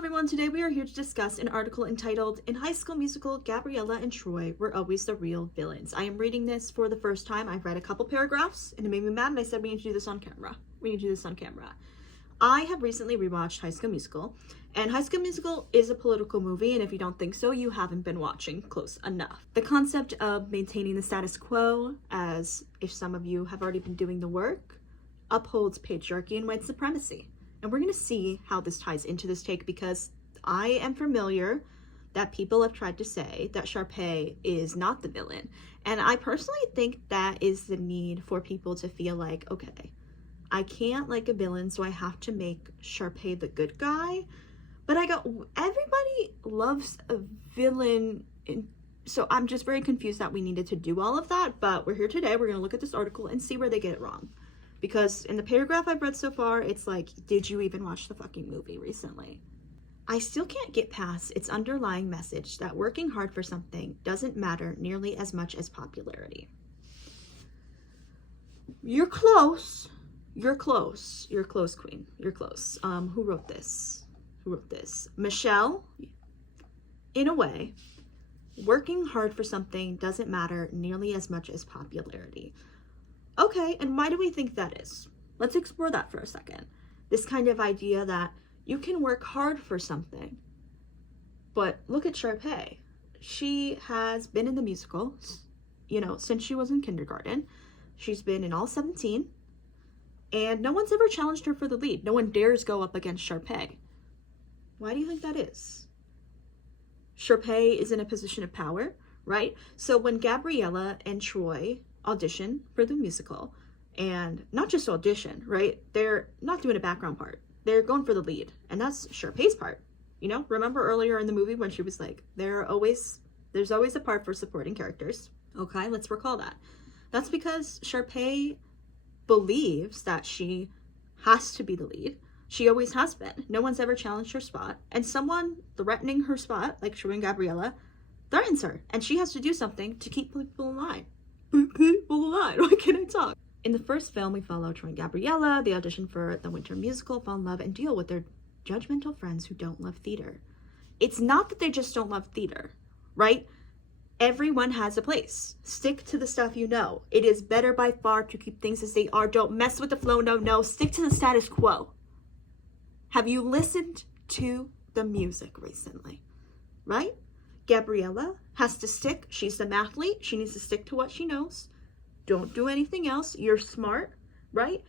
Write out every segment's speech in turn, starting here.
everyone, today we are here to discuss an article entitled, "In High School Musical, Gabriella and Troy Were Always the Real Villains." I am reading this for the first time. I've read a couple paragraphs and it made me mad and I said we need to do this on camera. I have recently rewatched High School Musical, and High School Musical is a political movie, and if you don't think so, you haven't been watching close enough. The concept of maintaining the status quo, as if some of you have already been doing the work, upholds patriarchy and white supremacy. And we're going to see how this ties into this take, because I am familiar that people have tried to say that Sharpay is not the villain. And I personally think that is the need for people to feel like, okay, I can't like a villain, so I have to make Sharpay the good guy. But everybody loves a villain. So I'm just very confused that we needed to do all of that. But we're here today. We're going to look at this article and see where they get it wrong. Because in the paragraph I've read so far, it's like, did you even watch the fucking movie recently? I still can't get past its underlying message that working hard for something doesn't matter nearly as much as popularity. You're close. You're close. You're close, queen. You're close. Who wrote this? Michelle. In a way, working hard for something doesn't matter nearly as much as popularity. Okay, and why do we think that is? Let's explore that for a second. This kind of idea that you can work hard for something. But look at Sharpay. She has been in the musical, since she was in kindergarten. She's been in all 17. And no one's ever challenged her for the lead. No one dares go up against Sharpay. Why do you think that is? Sharpay is in a position of power, right? So when Gabriella and Troy audition for the musical, and not just audition, right? They're not doing a background part. They're going for the lead. And that's Sharpay's part. Remember earlier in the movie when she was like, there's always a part for supporting characters. Okay, let's recall that. That's because Sharpay believes that she has to be the lead. She always has been. No one's ever challenged her spot. And someone threatening her spot, like Troy and Gabriella, threatens her. And she has to do something to keep people in line. Why can't I talk? In the first film, we follow Troy and Gabriella. They audition for the winter musical, fall in love, and deal with their judgmental friends who don't love theater. It's not that they just don't love theater, right? Everyone has a place. Stick to the stuff you know. It is better by far to keep things as they are. Don't mess with the flow. No. Stick to the status quo. Have you listened to the music recently? Right? Gabriella has to stick. She's the mathlete. She needs to stick to what she knows. Don't do anything else. You're smart, right?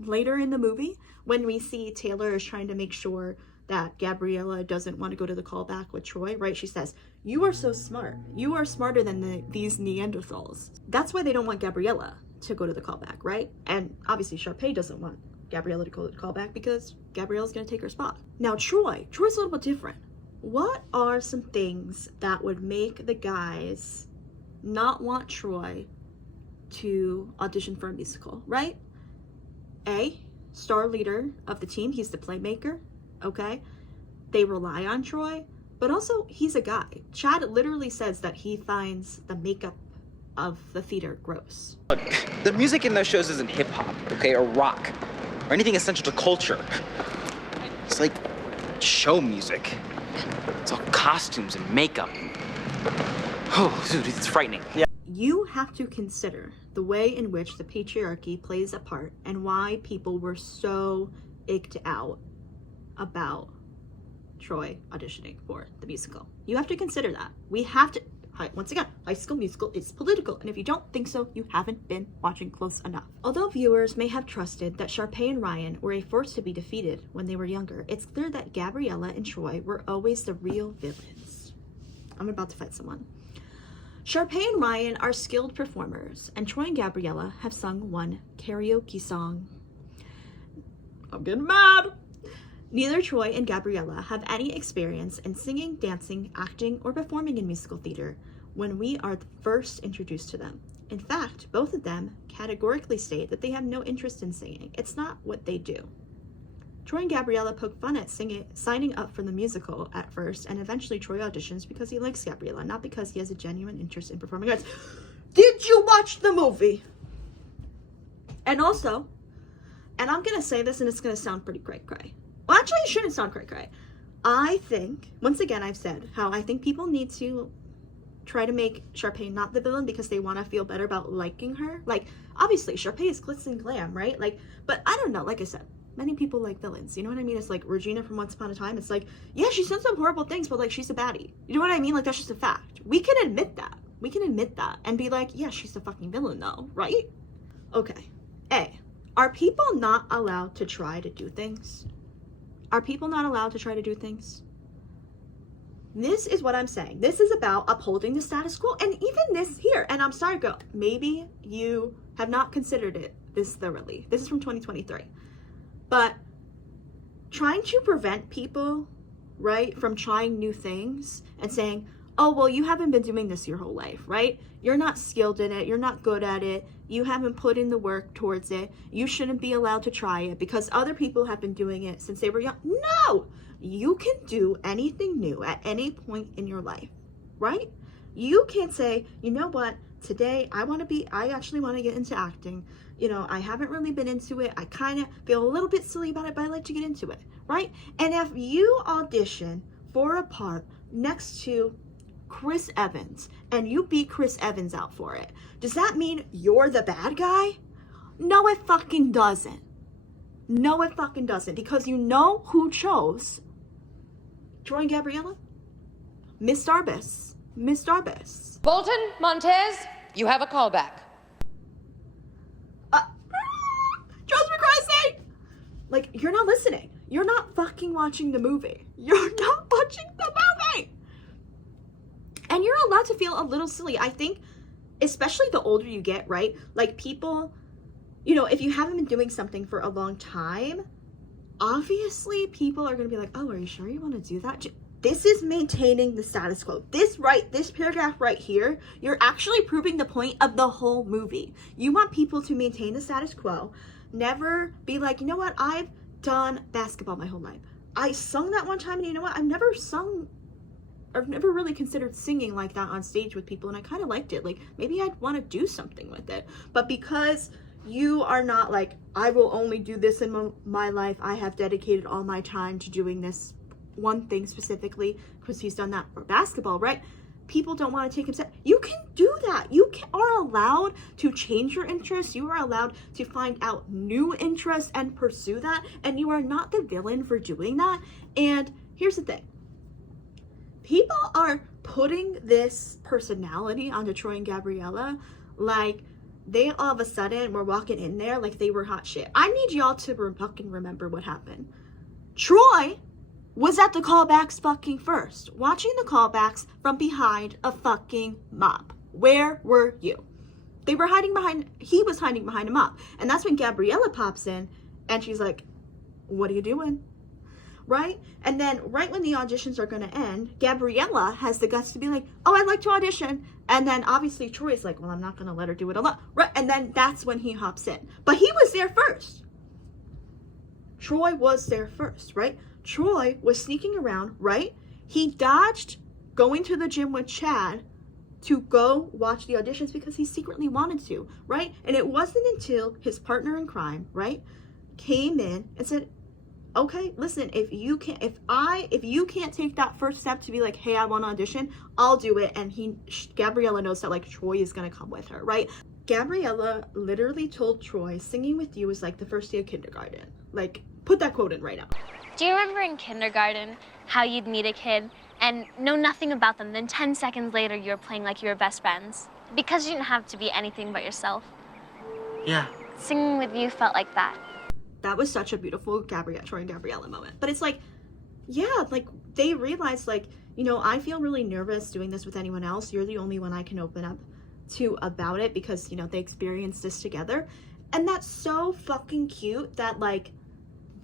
Later in the movie, when we see Taylor is trying to make sure that Gabriella doesn't want to go to the callback with Troy, right? She says, "You are so smart. You are smarter than these Neanderthals." That's why they don't want Gabriella to go to the callback, right? And obviously Sharpay doesn't want Gabriella to go to the callback because Gabriella's going to take her spot. Now Troy's a little bit different. What are some things that would make the guys not want Troy to audition for a musical, right? A, star leader of the team. He's the playmaker. Okay, they rely on Troy, but also he's a guy. Chad literally says that he finds the makeup of the theater gross. Look, the music in those shows isn't hip-hop, okay, or rock, or anything essential to culture. It's like show music. It's all costumes and makeup. Oh, dude, it's frightening. Yeah. You have to consider the way in which the patriarchy plays a part and why people were so icked out about Troy auditioning for the musical. You have to consider that. We have to, once again, High School Musical is political, and if you don't think so, you haven't been watching close enough. Although viewers may have trusted that Sharpay and Ryan were a force to be defeated when they were younger, it's clear that Gabriella and Troy were always the real villains. I'm about to fight someone. Sharpay and Ryan are skilled performers, and Troy and Gabriella have sung one karaoke song. I'm getting mad! Neither Troy and Gabriella have any experience in singing, dancing, acting, or performing in musical theater when we are first introduced to them. In fact, both of them categorically state that they have no interest in singing. It's not what they do. Troy and Gabriella poke fun at signing up for the musical at first, and eventually Troy auditions because he likes Gabriella, not because he has a genuine interest in performing arts. Did you watch the movie? And also, and I'm gonna say this and it's gonna sound pretty cray-cray. Well, actually, it shouldn't sound cray-cray. I think, once again, I've said how I think people need to try to make Sharpay not the villain because they want to feel better about liking her. Like, obviously, Sharpay is glitz and glam, right? Like, but I don't know, like I said, many people like villains, you know what I mean? It's like Regina from Once Upon a Time. It's like, yeah, she's done some horrible things, but like, she's a baddie. You know what I mean? Like, that's just a fact. We can admit that. We can admit that and be like, yeah, she's a fucking villain though, right? Okay. A, are people not allowed to try to do things? Are people not allowed to try to do things? This is what I'm saying. This is about upholding the status quo. And even this here, and I'm sorry, girl, maybe you have not considered it this thoroughly. This is from 2023. But trying to prevent people, right, from trying new things and saying, oh, well, you haven't been doing this your whole life, right? You're not skilled in it. You're not good at it. You haven't put in the work towards it. You shouldn't be allowed to try it because other people have been doing it since they were young. No! You can do anything new at any point in your life, right? You can't say, you know what, today I actually want to get into acting. You know, I haven't really been into it. I kind of feel a little bit silly about it, but I like to get into it, right? And if you audition for a part next to Chris Evans and you beat Chris Evans out for it, does that mean you're the bad guy? No, it fucking doesn't. No, it fucking doesn't, because you know who chose Troy and Gabriella? Miss Darbus. Miss Darbus. Bolton, Montez, you have a callback. Trust me, Christ's sake! Like, you're not listening. You're not fucking watching the movie. You're not watching the movie! And you're allowed to feel a little silly. I think, especially the older you get, right? Like, people, you know, if you haven't been doing something for a long time, obviously people are going to be like, oh, are you sure you want to do that? This is maintaining the status quo. This paragraph right here, you're actually proving the point of the whole movie. You want people to maintain the status quo. Never be like, you know what? I've done basketball my whole life. I sung that one time, and you know what? I've never really considered singing like that on stage with people, and I kind of liked it. Like, maybe I'd want to do something with it. But because you are not like, I will only do this in my life, I have dedicated all my time to doing this one thing specifically, because he's done that for basketball, right? People don't want to take him set. You can do that. You are allowed to change your interests. You are allowed to find out new interests and pursue that. And you are not the villain for doing that. And here's the thing. People are putting this personality onto Troy and Gabriella like they all of a sudden were walking in there like they were hot shit. I need y'all to fucking remember what happened. Troy was at the callbacks fucking first, watching the callbacks from behind a fucking mop. Where were you? He was hiding behind a mop. And that's when Gabriella pops in and she's like, what are you doing? Right? And then right when the auditions are going to end, Gabriella has the guts to be like, oh, I'd like to audition. And then obviously Troy's like, well, I'm not going to let her do it alone. Right? And then that's when he hops in. But he was there first. Troy was there first, right? Troy was sneaking around, right? He dodged going to the gym with Chad to go watch the auditions because he secretly wanted to, right? And it wasn't until his partner in crime, right, came in and said, okay, listen, if you can't take that first step to be like, hey, I want to audition, I'll do it. And Gabriella knows that like Troy is going to come with her, right? Gabriella literally told Troy, singing with you is like the first day of kindergarten. Like, put that quote in right now. Do you remember in kindergarten how you'd meet a kid and know nothing about them, then 10 seconds later you were playing like you were best friends? Because you didn't have to be anything but yourself. Yeah. Singing with you felt like that. That was such a beautiful Troy and Gabriella moment. But it's like, yeah, like they realized like, you know, I feel really nervous doing this with anyone else. You're the only one I can open up to about it because, you know, they experienced this together. And that's so fucking cute that like,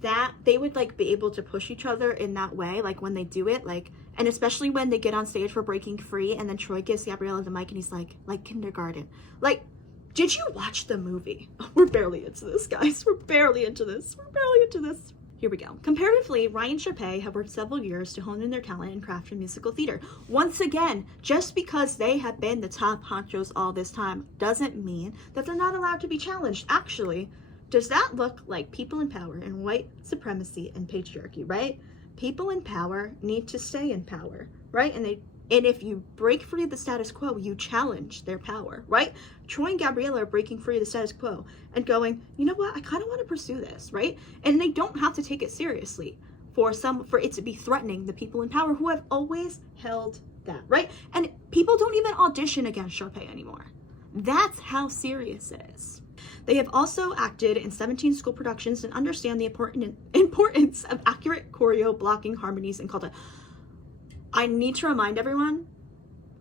that they would like be able to push each other in that way, like when they do it, like, and especially when they get on stage for Breaking Free and then Troy gives Gabriella the mic and he's like kindergarten. Like, did you watch the movie? We're barely into this, guys. We're barely into this. Here we go. Comparatively, Ryan and Sharpay have worked several years to hone in their talent and craft in musical theater. Once again, just because they have been the top honchos all this time doesn't mean that they're not allowed to be challenged. Actually, does that look like people in power and white supremacy and patriarchy, right? people in power need to stay in power, right? And if you break free of the status quo, you challenge their power, right? Troy and Gabriella are breaking free of the status quo and going, you know what, I kind of want to pursue this, right? And they don't have to take it seriously for it to be threatening the people in power who have always held that, right? And people don't even audition against Sharpay anymore. That's how serious it is. They have also acted in 17 school productions and understand the importance of accurate choreo, blocking, harmonies, and culture. I need to remind everyone,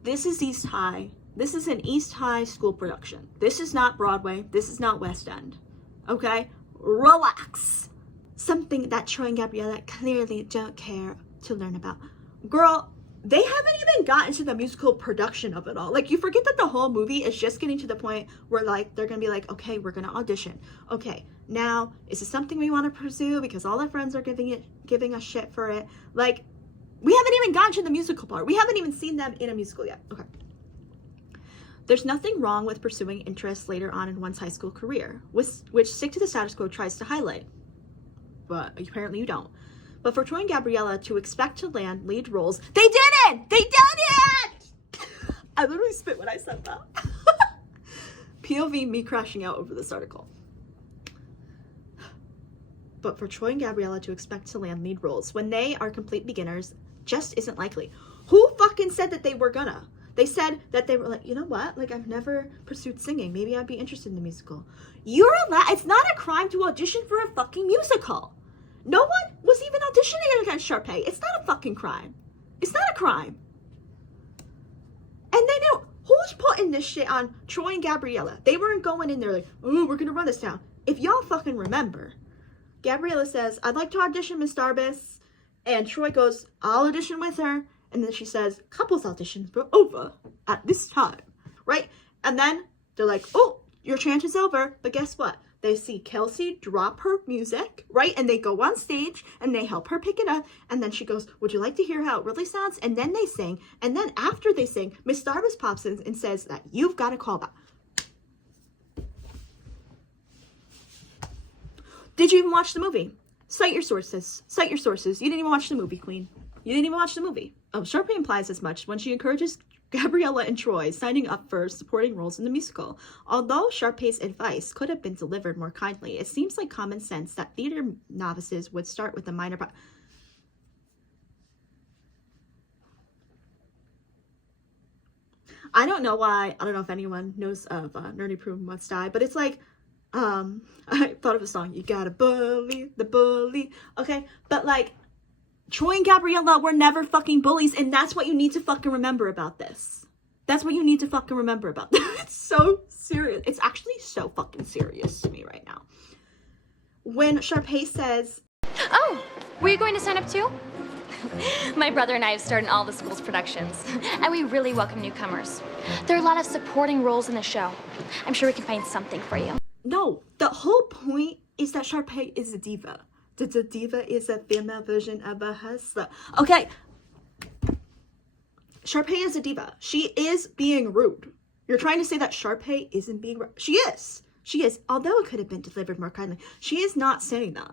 this is East High. This is an East High school production. This is not Broadway. This is not West End. Okay? Relax. Something that Troy and Gabriella clearly don't care to learn about. Girl, they haven't even gotten to the musical production of it all. Like, you forget that the whole movie is just getting to the point where, like, they're gonna be like, okay, we're gonna audition. Okay, now, is this something we want to pursue because all our friends are giving us shit for it? Like, we haven't even gotten to the musical part. We haven't even seen them in a musical yet. Okay. There's nothing wrong with pursuing interests later on in one's high school career, which Stick to the Status Quo tries to highlight. But apparently you don't. But for Troy and Gabriella to expect to land lead roles, they didn't! They did it! I literally spit when I said that. POV me crashing out over this article. But for Troy and Gabriella to expect to land lead roles when they are complete beginners just isn't likely. Who fucking said that they were gonna? They said that they were like, you know what? Like, I've never pursued singing. Maybe I'd be interested in the musical. You're allowed. It's not a crime to audition for a fucking musical. No one was even auditioning against Sharpay. It's not a fucking crime. It's not a crime. And they knew. Who's putting this shit on Troy and Gabriella? They weren't going in there like, oh, we're gonna run this down. If y'all fucking remember, Gabriella says, I'd like to audition Miss Darbus. And Troy goes, I'll audition with her. And then she says, couples auditions were over at this time, right? And then they're like, oh, your chance is over. But guess what? They see Kelsey drop her music, right? And they go on stage and they help her pick it up. And then she goes, would you like to hear how it really sounds? And then they sing. And then after they sing, Miss Darbus pops in and says that you've got to call back. Did you even watch the movie? Cite your sources. Cite your sources. You didn't even watch the movie, Queen. You didn't even watch the movie. Sharpay implies as much when she encourages Gabriella and Troy signing up for supporting roles in the musical. Although Sharpay's advice could have been delivered more kindly, it seems like common sense that theater novices would start with a minor I don't know why. I don't know if anyone knows of Nerdy Prue Must Die, but it's like, I thought of a song, you gotta bully the bully, okay? But like, Troy and Gabriella were never fucking bullies, and that's what you need to fucking remember about this. That's what you need to fucking remember about this. It's so serious. It's actually so fucking serious to me right now. When Sharpay says, Oh, were you going to sign up too? My brother and I have starred in all the school's productions, and we really welcome newcomers. There are a lot of supporting roles in the show. I'm sure we can find something for you. No, the whole point is that Sharpay is a diva. The diva is a female version of a hustler. Okay. Sharpay is a diva. She is being rude. You're trying to say that Sharpay isn't being rude. She is. She is. Although it could have been delivered more kindly. She is not saying that.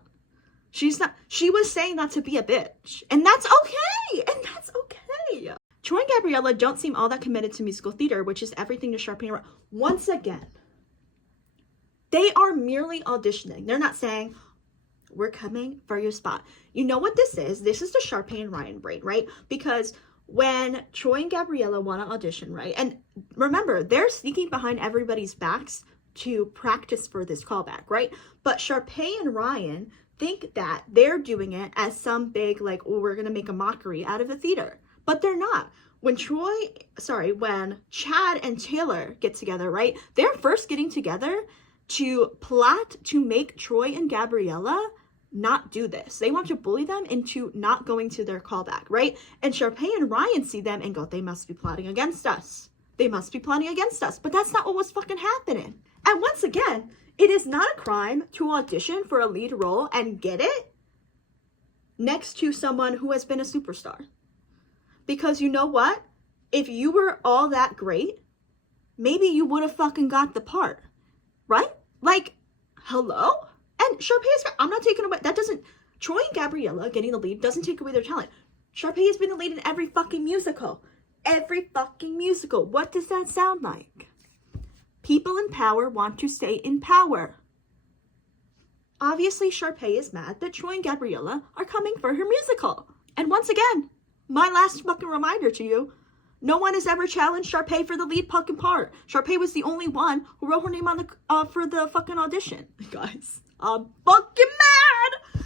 She's not. She was saying that to be a bitch. And that's okay. And that's okay. Troy and Gabriella don't seem all that committed to musical theater, which is everything to Sharpay. Once again, they are merely auditioning. They're not saying, we're coming for your spot. You know what this is? This is the Sharpay and Ryan brain, right? Because when Troy and Gabriella want to audition, right? And remember, they're sneaking behind everybody's backs to practice for this callback, right? But Sharpay and Ryan think that they're doing it as some big, like, oh, we're going to make a mockery out of the theater. But they're not. When Chad and Taylor get together, right? They're first getting together to plot to make Troy and Gabriella not do this. They want to bully them into not going to their callback, right? And Sharpay and Ryan see them and go, they must be plotting against us. They must be plotting against us. But that's not what was fucking happening. And once again, it is not a crime to audition for a lead role and get it next to someone who has been a superstar. Because you know what? If you were all that great, maybe you would have fucking got the part, right? Like, hello? And Sharpay is, I'm not taking away, that doesn't, Troy and Gabriella getting the lead doesn't take away their talent. Sharpay has been the lead in every fucking musical. Every fucking musical. What does that sound like? People in power want to stay in power. Obviously, Sharpay is mad that Troy and Gabriella are coming for her musical. And once again, my last fucking reminder to you, no one has ever challenged Sharpay for the lead fucking part. Sharpay was the only one who wrote her name on the for the fucking audition. Guys, I'm fucking mad!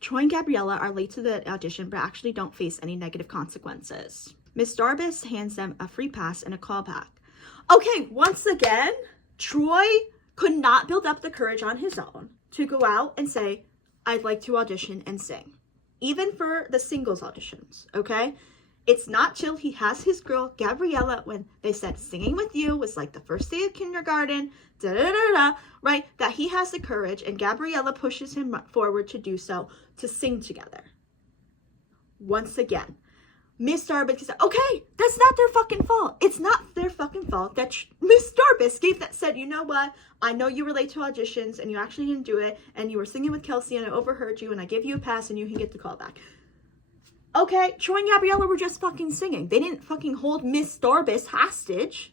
Troy and Gabriella are late to the audition, but actually don't face any negative consequences. Miss Darbus hands them a free pass and a callback. Okay, once again, Troy could not build up the courage on his own to go out and say, I'd like to audition and sing. Even for the singles auditions, okay? It's not till he has his girl, Gabriella, when they said singing with you was like the first day of kindergarten, right? That he has the courage and Gabriella pushes him forward to do so, to sing together. Once again, Miss Darbus said, okay, that's not their fucking fault. It's not their fucking fault that Miss Darbus said, you know what? I know you were late to auditions and you actually didn't do it and you were singing with Kelsey and I overheard you and I give you a pass and you can get the call back. Okay, Troy and Gabriella were just fucking singing. They didn't fucking hold Miss Darbus hostage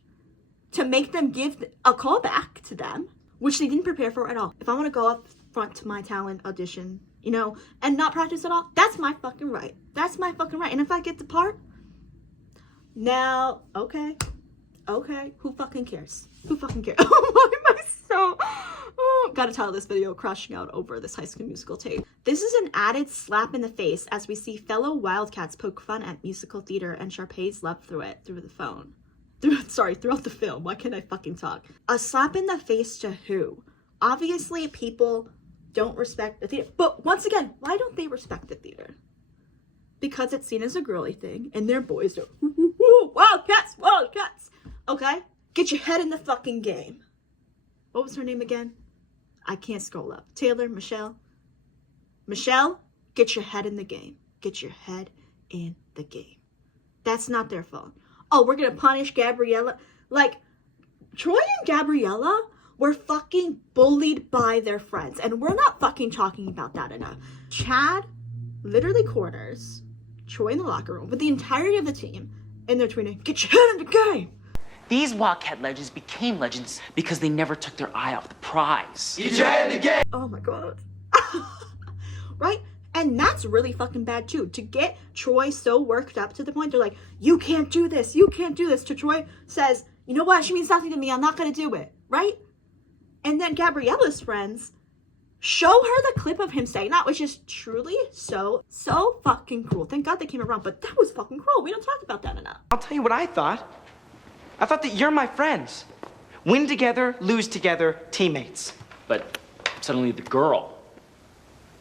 to make them give a call back to them, which they didn't prepare for at all. If I want to go up front to my talent audition, you know, and not practice at all, that's my fucking right. That's my fucking right. And if I get the part, now, okay, who fucking cares? Who fucking cares? Oh, why am I so... Oh, gotta tell this video crashing out over this High School Musical tape. This is an added slap in the face as we see fellow Wildcats poke fun at musical theater and Sharpay's love through it, through the phone. Throughout the film. Why can't I fucking talk? A slap in the face to who? Obviously, people don't respect the theater. But once again, why don't they respect the theater? Because it's seen as a girly thing, and their boys are, Wildcats, Wildcats. Okay? Get your head in the fucking game. What was her name again? I can't scroll up. Taylor, Michelle. Michelle, get your head in the game. Get your head in the game. That's not their fault. Oh, we're gonna punish Gabriella. Like, Troy and Gabriella were fucking bullied by their friends. And we're not fucking talking about that enough. Chad literally corners Troy in the locker room with the entirety of the team. And they're tweeting, get your head in the game. These Wildcat legends became legends because they never took their eye off the prize. Get your head in the game. Oh my god. Right? And that's really fucking bad too. To get Troy so worked up to the point they're like, you can't do this. You can't do this. To Troy says, you know what? She means nothing to me. I'm not going to do it. Right? And then Gabriella's friends show her the clip of him saying that, which is truly so fucking cruel. Thank God they came around, but that was fucking cruel. We don't talk about that enough. I'll tell you what I thought. I thought that you're my friends. Win together, lose together, teammates. But suddenly the girl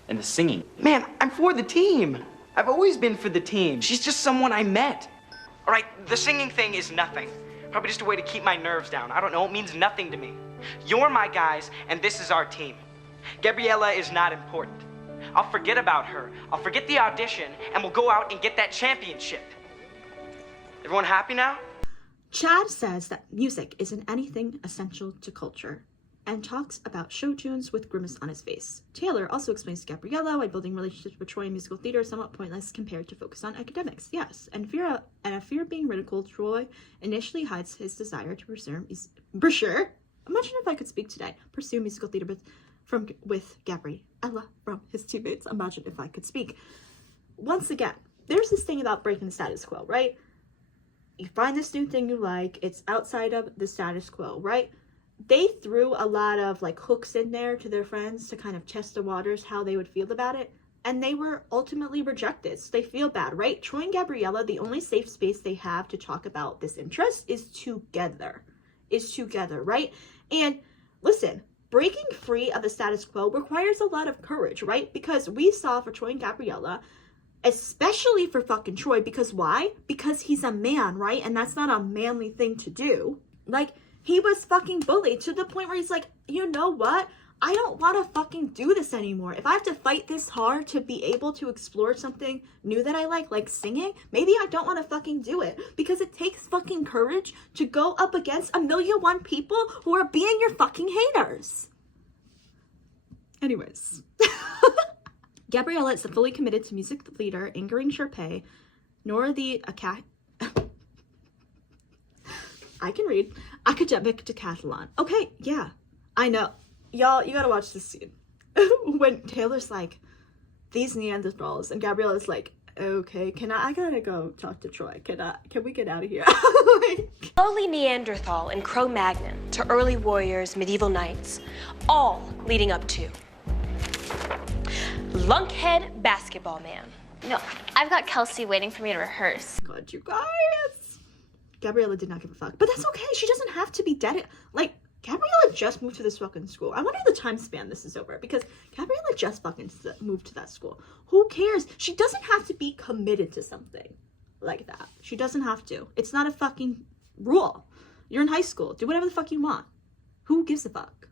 and the singing. Man, I'm for the team. I've always been for the team. She's just someone I met. All right, the singing thing is nothing. Probably just a way to keep my nerves down. I don't know, it means nothing to me. You're my guys, and this is our team. Gabriella is not important. I'll forget about her. I'll forget the audition, and we'll go out and get that championship. Everyone happy now? Chad says that music isn't anything essential to culture and talks about show tunes with grimace on his face. Taylor also explains to Gabriella why building relationships with Troy in musical theater is somewhat pointless compared to focus on academics. Yes, and a fear of being ridiculed, Troy initially hides his desire to pursue imagine if I could speak today. Pursue musical theater with Gabriella from his teammates. Imagine if I could speak. Once again, there's this thing about breaking the status quo, right? You find this new thing you like, it's outside of the status quo, right? They threw a lot of like hooks in there to their friends to kind of test the waters, how they would feel about it. And they were ultimately rejected, so they feel bad, right? Troy and Gabriella, the only safe space they have to talk about this interest is together, right? And listen, breaking free of the status quo requires a lot of courage, right? Because we saw for Troy and Gabriella, especially for fucking Troy, because why? Because he's a man, right? And that's not a manly thing to do. Like, he was fucking bullied to the point where he's like, you know what? I don't want to fucking do this anymore. If I have to fight this hard to be able to explore something new that I like singing, maybe I don't want to fucking do it. Because it takes fucking courage to go up against 1,000,001 people who are being your fucking haters. Anyways. Gabriella is fully committed to music theater, angering Sharpay, nor the I can read academic decathlon. Okay, yeah, I know. Y'all, you gotta watch this scene. When Taylor's like, these Neanderthals, and Gabriella's like, okay, I gotta go talk to Troy. Can we get out of here? Like, Early Neanderthal and Cro-Magnon to early warriors, medieval knights, all leading up to Lunkhead Basketball Man. No, I've got Kelsey waiting for me to rehearse. God, you guys. Gabriella did not give a fuck. But that's okay. She doesn't have to be dead. Like, Gabriella just moved to this fucking school. I wonder the time span this is over. Because Gabriella just fucking moved to that school. Who cares? She doesn't have to be committed to something like that. She doesn't have to. It's not a fucking rule. You're in high school. Do whatever the fuck you want. Who gives a fuck?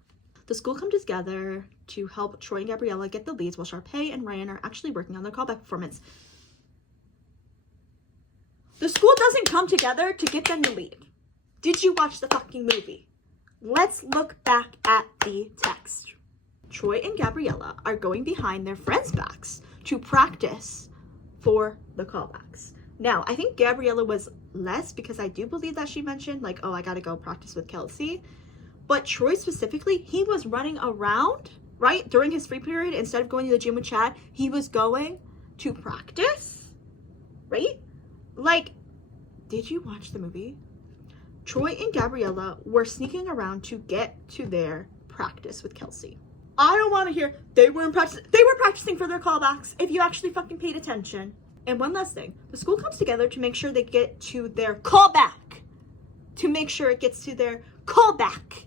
The school comes together to help Troy and Gabriella get the leads while Sharpay and Ryan are actually working on their callback performance. The school doesn't come together to get them the lead. Did you watch the fucking movie? Let's look back at the text. Troy and Gabriella are going behind their friends' backs to practice for the callbacks. Now, I think Gabriella was less because I do believe that she mentioned, like, oh, I gotta go practice with Kelsey. But Troy specifically, he was running around, right? During his free period, instead of going to the gym with Chad, he was going to practice, right? Like, did you watch the movie? Troy and Gabriella were sneaking around to get to their practice with Kelsey. I don't want to hear they weren't practicing. They were practicing for their callbacks if you actually fucking paid attention. And one last thing, the school comes together to make sure they get to their callback. To make sure it gets to their callback.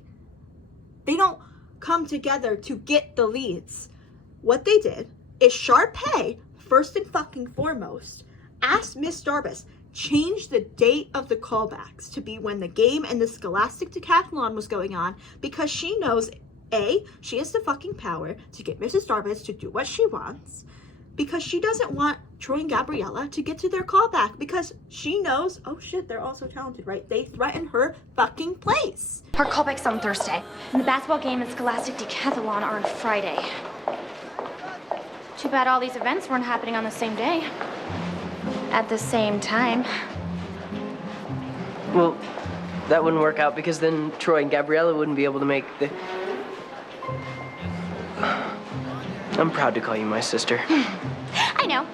They don't come together to get the leads. What they did is Sharpay, first and fucking foremost, asked Miss Darbus, change the date of the callbacks to be when the game and the Scholastic Decathlon was going on, because she knows, A, she has the fucking power to get Mrs. Darbus to do what she wants, because she doesn't want Troy and Gabriella to get to their callback, because she knows, oh shit, they're all so talented, right? They threaten her fucking place. Our callback's on Thursday, and the basketball game and Scholastic Decathlon are on Friday. Too bad all these events weren't happening on the same day. At the same time. Well, that wouldn't work out because then Troy and Gabriella wouldn't be able to make the... I'm proud to call you my sister. I know.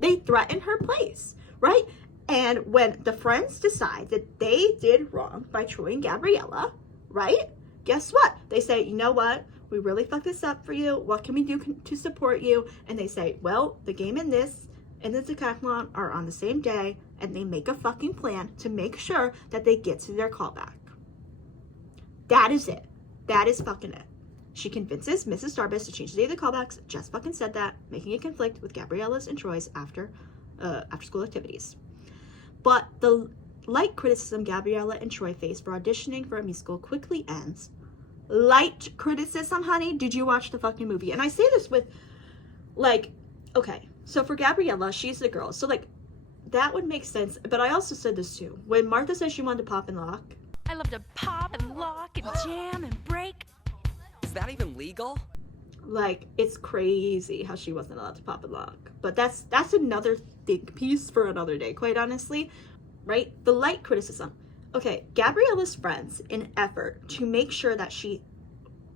They threaten her place, right? And when the friends decide that they did wrong by Troy and Gabriella, right? Guess what? They say, you know what? We really fucked this up for you. What can we do to support you? And they say, well, the game and this and the decathlon are on the same day, and they make a fucking plan to make sure that they get to their callback. That is it. That is fucking it. She convinces Mrs. Darbus to change the day of the callbacks, just fucking said that, making it conflict with Gabriella's and Troy's after school activities. But the light criticism Gabriella and Troy face for auditioning for a musical quickly ends. Light criticism, honey? Did you watch the fucking movie? And I say this with, like, okay, so for Gabriella, she's the girl. So, like, that would make sense. But I also said this, too. When Martha said she wanted to pop and lock. I love to pop and lock and jam and break. Is that even legal? Like, it's crazy how she wasn't allowed to pop and lock. But that's another think piece for another day, quite honestly. Right? The light criticism. Okay, Gabriella's friends, in an effort to make sure that she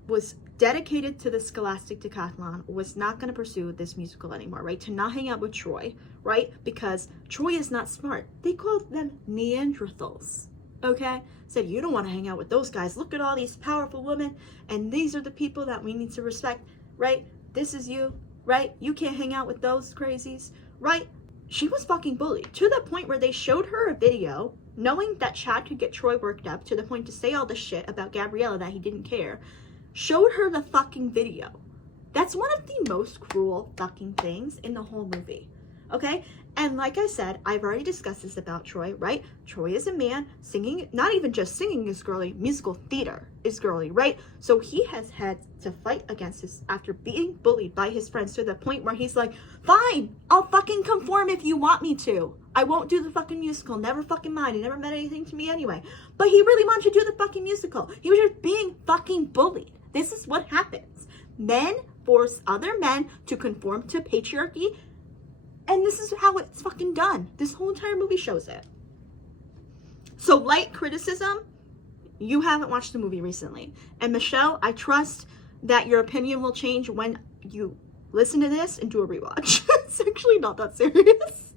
was dedicated to the Scholastic Decathlon, was not going to pursue this musical anymore, right? To not hang out with Troy, right? Because Troy is not smart. They called them Neanderthals, okay? Said, you don't want to hang out with those guys. Look at all these powerful women, and these are the people that we need to respect, right? This is you, right? You can't hang out with those crazies, right? She was fucking bullied to the point where they showed her a video, knowing that Chad could get Troy worked up to the point to say all the shit about Gabriella that he didn't care. Showed her the fucking video. That's one of the most cruel fucking things in the whole movie. Okay? And like I said, I've already discussed this about Troy, right? Troy is a man singing, not even just singing is girly, musical theater is girly, right? So he has had to fight against this after being bullied by his friends to the point where he's like, fine, I'll fucking conform if you want me to. I won't do the fucking musical, never fucking mind. It never meant anything to me anyway. But he really wanted to do the fucking musical. He was just being fucking bullied. This is what happens. Men force other men to conform to patriarchy. And this is how it's fucking done. This whole entire movie shows it. So light criticism, you haven't watched the movie recently. And Michelle, I trust that your opinion will change when you listen to this and do a rewatch. It's actually not that serious.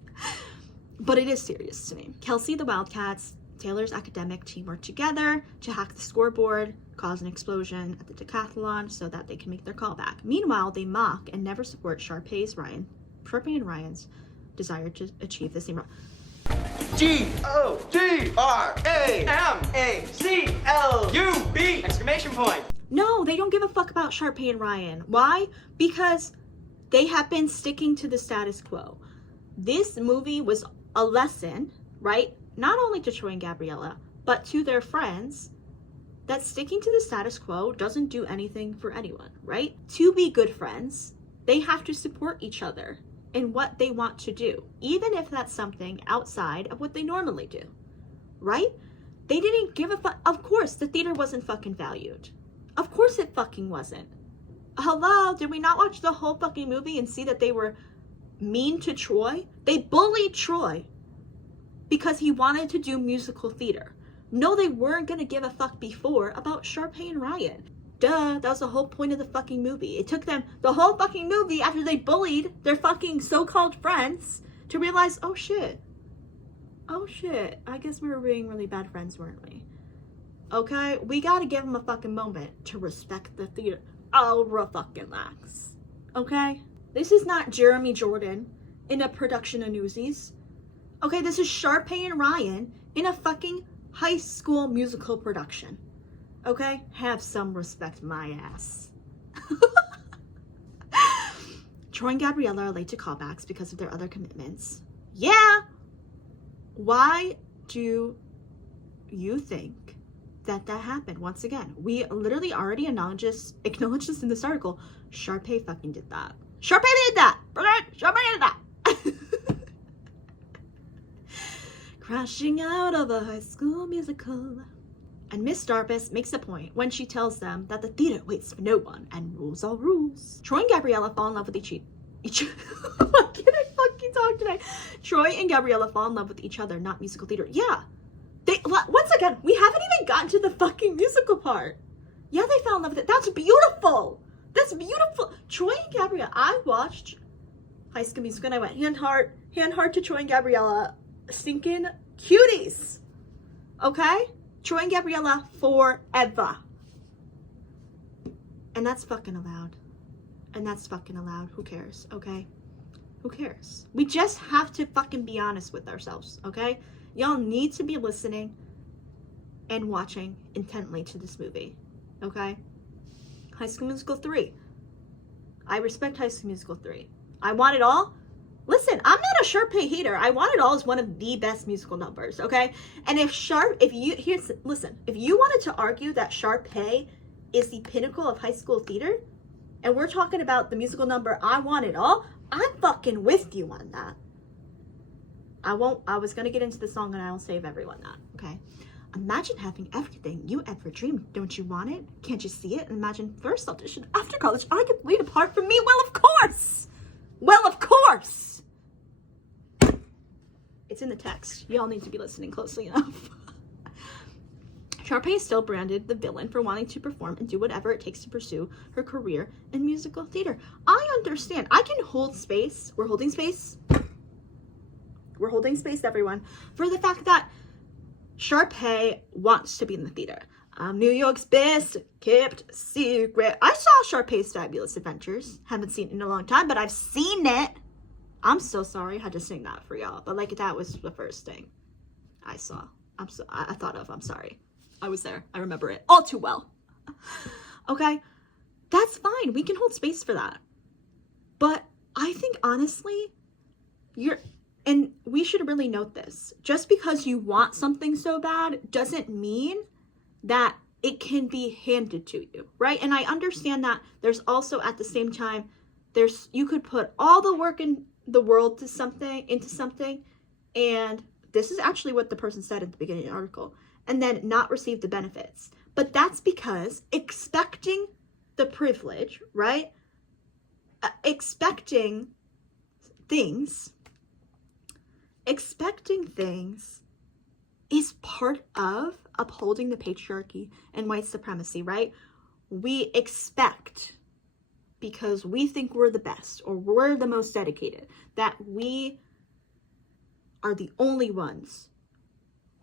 But it is serious to me. Kelsey, the Wildcats, Taylor's academic team work together to hack the scoreboard, cause an explosion at the decathlon so that they can make their callback. Meanwhile, they mock and never support Sharpay and Ryan's desire to achieve the same. G-O-G-R-A-M-A-C-L-U-B! Exclamation point! No, they don't give a fuck about Sharpay and Ryan. Why? Because they have been sticking to the status quo. This movie was a lesson, right? Not only to Troy and Gabriella, but to their friends, that sticking to the status quo doesn't do anything for anyone, right? To be good friends, they have to support each other in what they want to do, even if that's something outside of what they normally do, right? They didn't give a fuck. Of course, the theater wasn't fucking valued. Of course it fucking wasn't. Hello, did we not watch the whole fucking movie and see that they were mean to Troy? They bullied Troy because he wanted to do musical theater. No, they weren't gonna give a fuck before about Sharpay and Ryan. Duh, that was the whole point of the fucking movie. It took them the whole fucking movie after they bullied their fucking so-called friends to realize, oh shit, I guess we were being really bad friends, weren't we? Okay, we gotta give them a fucking moment to respect the theater. Fucking lax. Okay? This is not Jeremy Jordan in a production of Newsies. Okay, this is Sharpay and Ryan in a fucking high school musical production. Okay? Have some respect, my ass. Troy and Gabriella are late to callbacks because of their other commitments. Yeah! Why do you think that happened? Once again, we literally already acknowledged this in this article. Sharpay fucking did that. Sharpay did that! Sharpay did that! Crashing out of a high school musical. And Miss Darpus makes a point when she tells them that the theater waits for no one and rules all rules. Troy and Gabriella fall in love with each Why can't I fucking talk today? Troy and Gabriella fall in love with each other, not musical theater. Yeah. Once again, we haven't even gotten to the fucking musical part. Yeah, they fell in love with it. That's beautiful. That's beautiful. Troy and Gabriella. I watched High School Musical and I went hand heart to Troy and Gabriella. Stinking cuties. Okay? Troy and Gabriella forever. And that's fucking allowed. And that's fucking allowed. Who cares? Okay? Who cares? We just have to fucking be honest with ourselves. Okay? Y'all need to be listening and watching intently to this movie. Okay? High School Musical 3. I respect High School Musical 3. I want it all. Listen, I'm not a Sharpay hater. I Want It All is one of the best musical numbers, okay? And if you wanted to argue that Sharpay is the pinnacle of high school theater, and we're talking about the musical number I Want It All, I'm fucking with you on that. I was gonna get into the song and I will save everyone that, okay? Imagine having everything you ever dreamed. Don't you want it? Can't you see it? Imagine first audition after college. I could lead apart from me. Well, of course. Well, of course. It's in the text. Y'all need to be listening closely enough. Sharpay is still branded the villain for wanting to perform and do whatever it takes to pursue her career in musical theater. I understand. I can hold space. We're holding space. We're holding space, everyone, for the fact that Sharpay wants to be in the theater. New York's best kept secret. I saw Sharpay's Fabulous Adventures. Haven't seen it in a long time, but I've seen it. I'm so sorry I had to sing that for y'all, but like that was the first thing I saw. I thought of. I'm sorry. I was there. I remember it all too well. Okay, that's fine. We can hold space for that. But I think honestly, and we should really note this. Just because you want something so bad doesn't mean that it can be handed to you, right? And I understand that there's also at the same time, you could put all the work in the world into something, and this is actually what the person said at the beginning of the article, and then not receive the benefits. But that's because expecting the privilege, right, expecting things is part of upholding the patriarchy and white supremacy, right? We expect, because we think we're the best or we're the most dedicated, that we are the only ones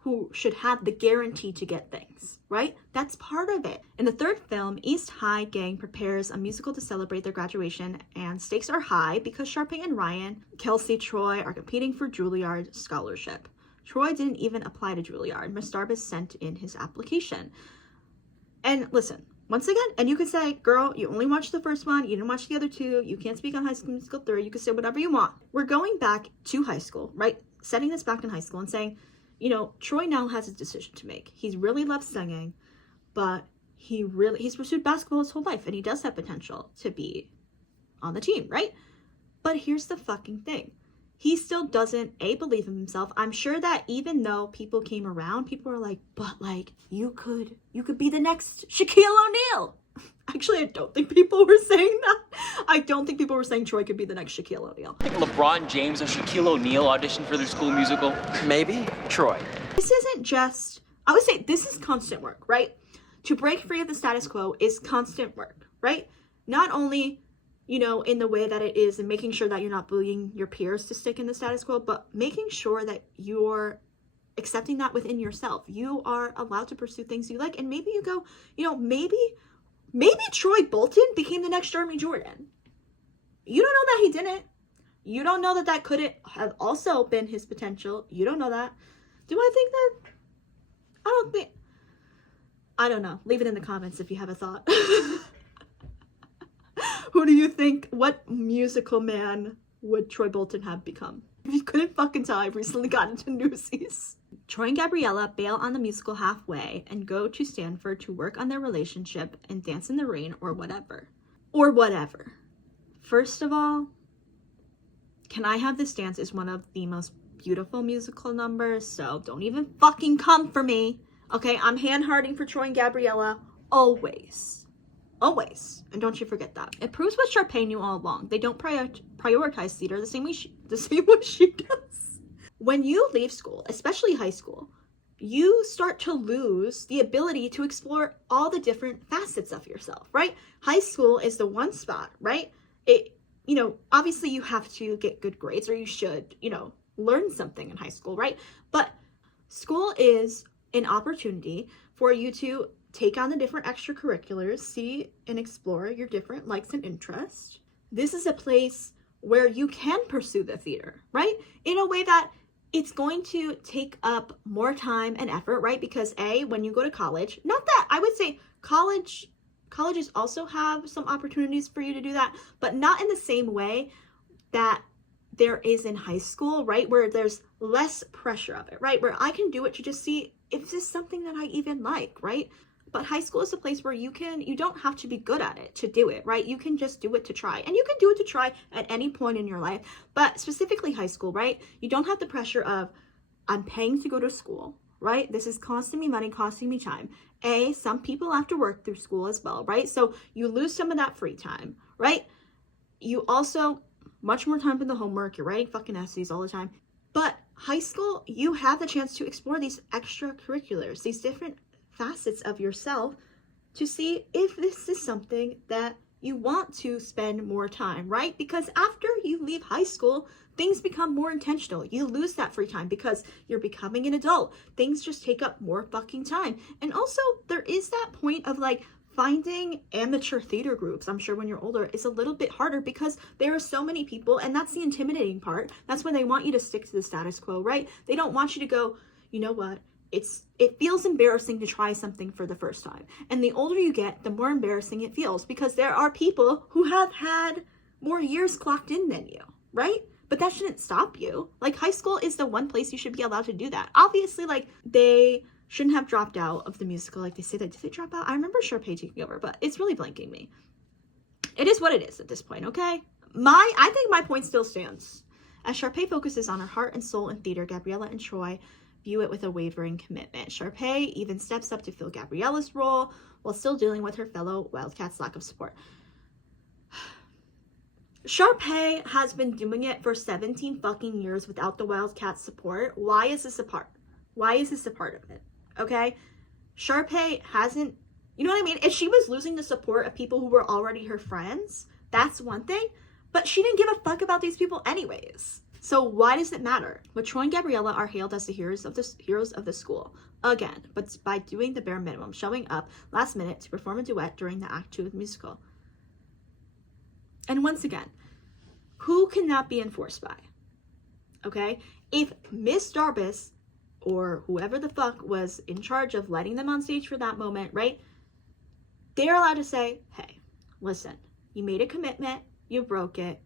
who should have the guarantee to get things, right? That's part of it. In the third film, East High Gang prepares a musical to celebrate their graduation, and stakes are high because Sharpay and Ryan, Kelsey, Troy are competing for Juilliard scholarship. Troy didn't even apply to Juilliard. Miss Darbus sent in his application. And listen, once again, and you could say, girl, you only watched the first one, you didn't watch the other two, you can't speak on High School Musical 3, you can say whatever you want. We're going back to high school, right? Setting this back in high school and saying, you know, Troy now has a decision to make. He really loves singing, but he's pursued basketball his whole life, and he does have potential to be on the team, right? But here's the fucking thing. He still doesn't, believe in himself. I'm sure that even though people came around, people were like, but like, you could be the next Shaquille O'Neal. Actually, I don't think people were saying that. I don't think people were saying Troy could be the next Shaquille O'Neal. I think LeBron James or Shaquille O'Neal auditioned for their school musical. Maybe. Troy. This isn't just, I would say this is constant work, right? To break free of the status quo is constant work, right? Not only, you know, in the way that it is and making sure that you're not bullying your peers to stick in the status quo, but making sure that you're accepting that within yourself. You are allowed to pursue things you like. And maybe you go, you know, maybe Troy Bolton became the next Jeremy Jordan. You don't know that he didn't. You don't know that that couldn't have also been his potential. You don't know that. Do I think that? I don't know. Leave it in the comments if you have a thought. Who do you think, what musical man would Troy Bolton have become? If you couldn't fucking tell, I've recently gotten into Newsies. Troy and Gabriella bail on the musical halfway and go to Stanford to work on their relationship and dance in the rain or whatever. Or whatever. First of all, Can I Have This Dance is one of the most beautiful musical numbers, so don't even fucking come for me. Okay, I'm hand-hearting for Troy and Gabriella, always. Always. And don't you forget that. It proves what Sharpay knew all along. They don't prioritize theater the same way she does. When you leave school, especially high school, you start to lose the ability to explore all the different facets of yourself, right? High school is the one spot, right? You know, obviously you have to get good grades, or you should, you know, learn something in high school, right? But school is an opportunity for you to take on the different extracurriculars, see and explore your different likes and interests. This is a place where you can pursue the theater, right? In a way that it's going to take up more time and effort, right? Because when you go to college, not that I would say colleges also have some opportunities for you to do that, but not in the same way that there is in high school, right? Where there's less pressure of it, right? Where I can do it to just see if this is something that I even like, right? But high school is a place where you don't have to be good at it to do it, right? You can just do it to try. And you can do it to try at any point in your life. But specifically high school, right? You don't have the pressure of, I'm paying to go to school, right? This is costing me money, costing me time. Some people have to work through school as well, right? So you lose some of that free time, right? You also, much more time for the homework. You're writing fucking essays all the time. But high school, you have the chance to explore these extracurriculars, these different facets of yourself, to see if this is something that you want to spend more time, right? Because after you leave high school, things become more intentional. You lose that free time because you're becoming an adult. Things just take up more fucking time. And also, there is that point of like finding amateur theater groups. I'm sure when you're older, it's a little bit harder because there are so many people, and that's the intimidating part. That's when they want you to stick to the status quo, right? They don't want you to go, you know what? It feels embarrassing to try something for the first time. And the older you get, the more embarrassing it feels, because there are people who have had more years clocked in than you, right? But that shouldn't stop you. Like, high school is the one place you should be allowed to do that. Obviously, like, they shouldn't have dropped out of the musical. Like, they say that, did they drop out? I remember Sharpay taking over, but it's really blanking me. It is what it is at this point, okay? I think my point still stands. As Sharpay focuses on her heart and soul in theater, Gabriella and Troy view it with a wavering commitment. Sharpay even steps up to fill Gabriella's role while still dealing with her fellow Wildcats' lack of support. Sharpay has been doing it for 17 fucking years without the Wildcat support. Why is this a part? Why is this a part of it? Okay? Sharpay hasn't, you know what I mean? If she was losing the support of people who were already her friends, that's one thing. But she didn't give a fuck about these people anyways. So why does it matter? But Troy and Gabriella are hailed as the heroes of the school. Again, but by doing the bare minimum, showing up last minute to perform a duet during the Act 2 of the musical. And once again, who can that be enforced by? Okay? If Miss Darbus or whoever the fuck was in charge of letting them on stage for that moment, right? They're allowed to say, hey, listen, you made a commitment, you broke it.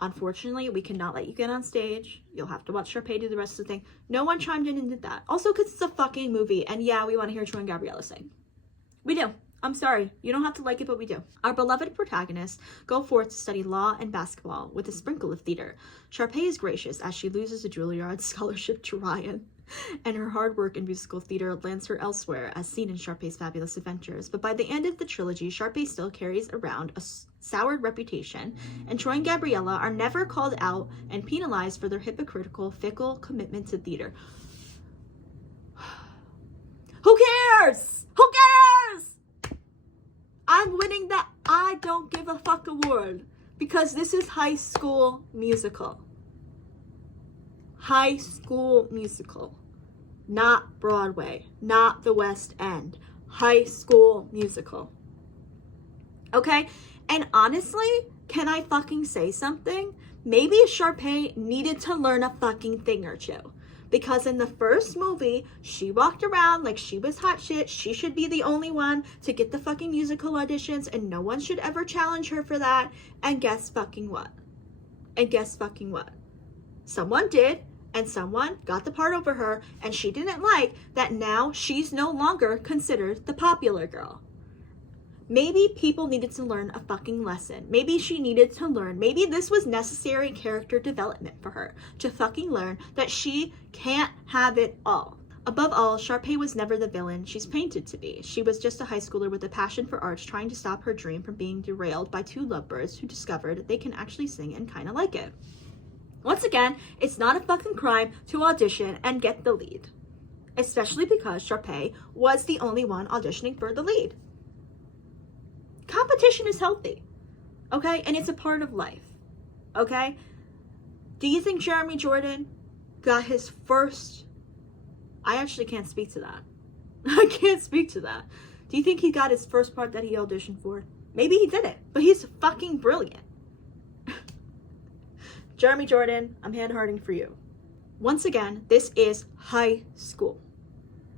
Unfortunately, we cannot let you get on stage. You'll have to watch Sharpay do the rest of the thing. No one chimed in and did that. Also, because it's a fucking movie, and yeah, we want to hear Troy and Gabriella sing. We do. I'm sorry. You don't have to like it, but we do. Our beloved protagonists go forth to study law and basketball with a sprinkle of theater. Sharpay is gracious as she loses a Juilliard scholarship to Ryan, and her hard work in musical theater lands her elsewhere, as seen in Sharpay's Fabulous Adventures. But by the end of the trilogy, Sharpay still carries around a soured reputation, and Troy and Gabriella are never called out and penalized for their hypocritical, fickle commitment to theater. Who cares? Who cares? I'm winning the I don't give a fuck award because this is High School Musical. High School Musical. Not Broadway. Not the West End. High School Musical. Okay? And honestly, can I fucking say something? Maybe Sharpay needed to learn a fucking thing or two. Because in the first movie, she walked around like she was hot shit. She should be the only one to get the fucking musical auditions, and no one should ever challenge her for that. And guess fucking what? And guess fucking what? Someone did, and someone got the part over her, and she didn't like that now she's no longer considered the popular girl. Maybe people needed to learn a fucking lesson. Maybe she needed to learn. Maybe this was necessary character development for her to fucking learn that she can't have it all. Above all, Sharpay was never the villain she's painted to be. She was just a high schooler with a passion for arts trying to stop her dream from being derailed by two lovebirds who discovered they can actually sing and kind of like it. Once again, it's not a fucking crime to audition and get the lead. Especially because Sharpay was the only one auditioning for the lead. Competition is healthy, okay? And it's a part of life, okay? Do you think Jeremy Jordan got his first... I actually can't speak to that. I can't speak to that. Do you think he got his first part that he auditioned for? Maybe he didn't, but he's fucking brilliant. Jeremy Jordan, I'm hand-hearting for you. Once again, this is high school.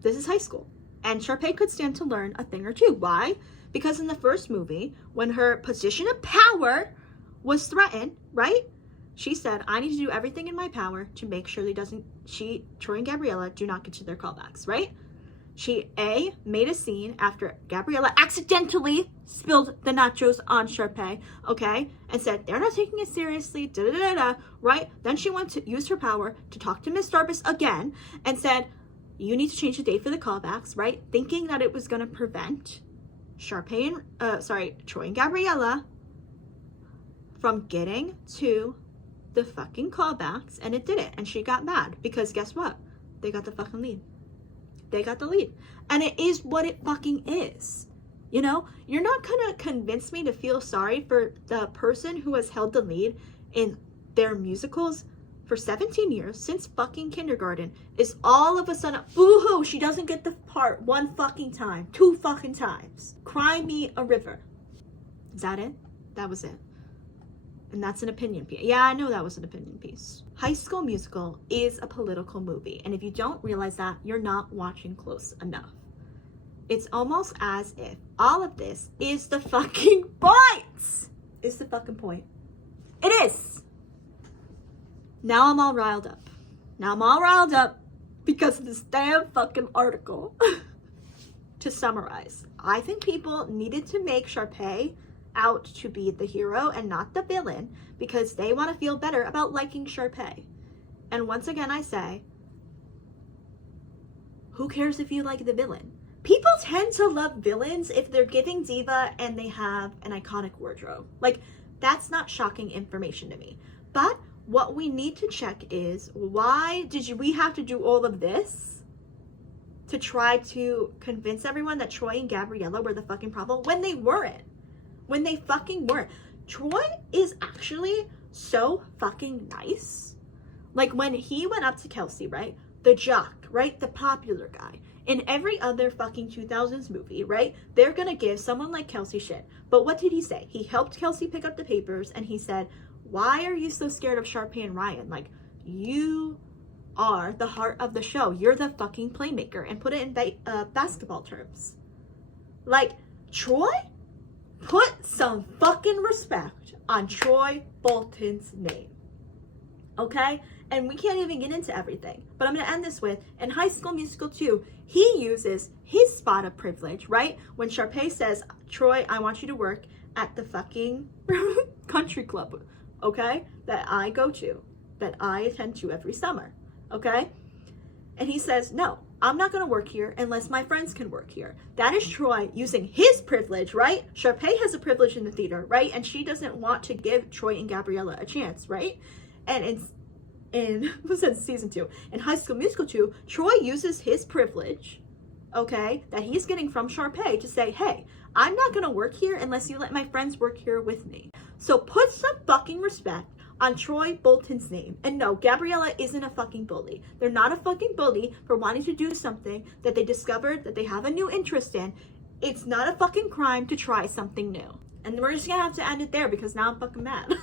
This is high school. And Sharpay could stand to learn a thing or two. Why? Because in the first movie, when her position of power was threatened, right? She said, I need to do everything in my power to make sure Troy and Gabriella do not get to their callbacks, right? She, A, made a scene after Gabriella accidentally spilled the nachos on Sharpay, okay? And said, they're not taking it seriously, da-da-da-da, right? Then she went to use her power to talk to Miss Darbus again and said, you need to change the date for the callbacks, right? Thinking that it was going to prevent Troy and Gabriella from getting to the fucking callbacks, and it didn't. And she got mad because guess what? They got the fucking lead. They got the lead. And it is what it fucking is. You know, you're not gonna convince me to feel sorry for the person who has held the lead in their musicals for 17 years, since fucking kindergarten, is all of a sudden, boo-hoo, she doesn't get the part one fucking time, 2 fucking times. Cry me a river. Is that it? That was it. And that's an opinion piece. Yeah, I know that was an opinion piece. High School Musical is a political movie, and if you don't realize that, you're not watching close enough. It's almost as if all of this is the fucking point. It's the fucking point. It is. Now I'm all riled up. Because of this damn fucking article. To summarize, I think people needed to make Sharpay out to be the hero and not the villain because they want to feel better about liking Sharpay. And once again, I say, who cares if you like the villain? People tend to love villains if they're giving diva and they have an iconic wardrobe. Like, That's not shocking information to me. But what we need to check is, why did we have to do all of this to try to convince everyone that Troy and Gabriella were the fucking problem when they weren't? When they fucking weren't. Troy is actually so fucking nice. Like when he went up to Kelsey, right? The jock, right? The popular guy. In every other fucking 2000s movie, right? They're gonna give someone like Kelsey shit. But what did he say? He helped Kelsey pick up the papers and he said, why are you so scared of Sharpay and Ryan? Like, you are the heart of the show. You're the fucking playmaker. And put it in basketball terms. Like, Troy, put some fucking respect on Troy Bolton's name. Okay? And we can't even get into everything. But I'm going to end this with, in High School Musical 2, he uses his spot of privilege, right? When Sharpay says, Troy, I want you to work at the fucking country club, okay? That I go to, that I attend to every summer, okay? And he says, no, I'm not going to work here unless my friends can work here. That is Troy using his privilege, right? Sharpay has a privilege in the theater, right? And she doesn't want to give Troy and Gabriella a chance, right? And in season 2, in High School Musical 2, Troy uses his privilege, okay, that he's getting from Sharpay to say, hey, I'm not going to work here unless you let my friends work here with me. So put some fucking respect on Troy Bolton's name. And no, Gabriella isn't a fucking bully. They're not a fucking bully for wanting to do something that they discovered that they have a new interest in. It's not a fucking crime to try something new. And we're just gonna have to end it there because now I'm fucking mad.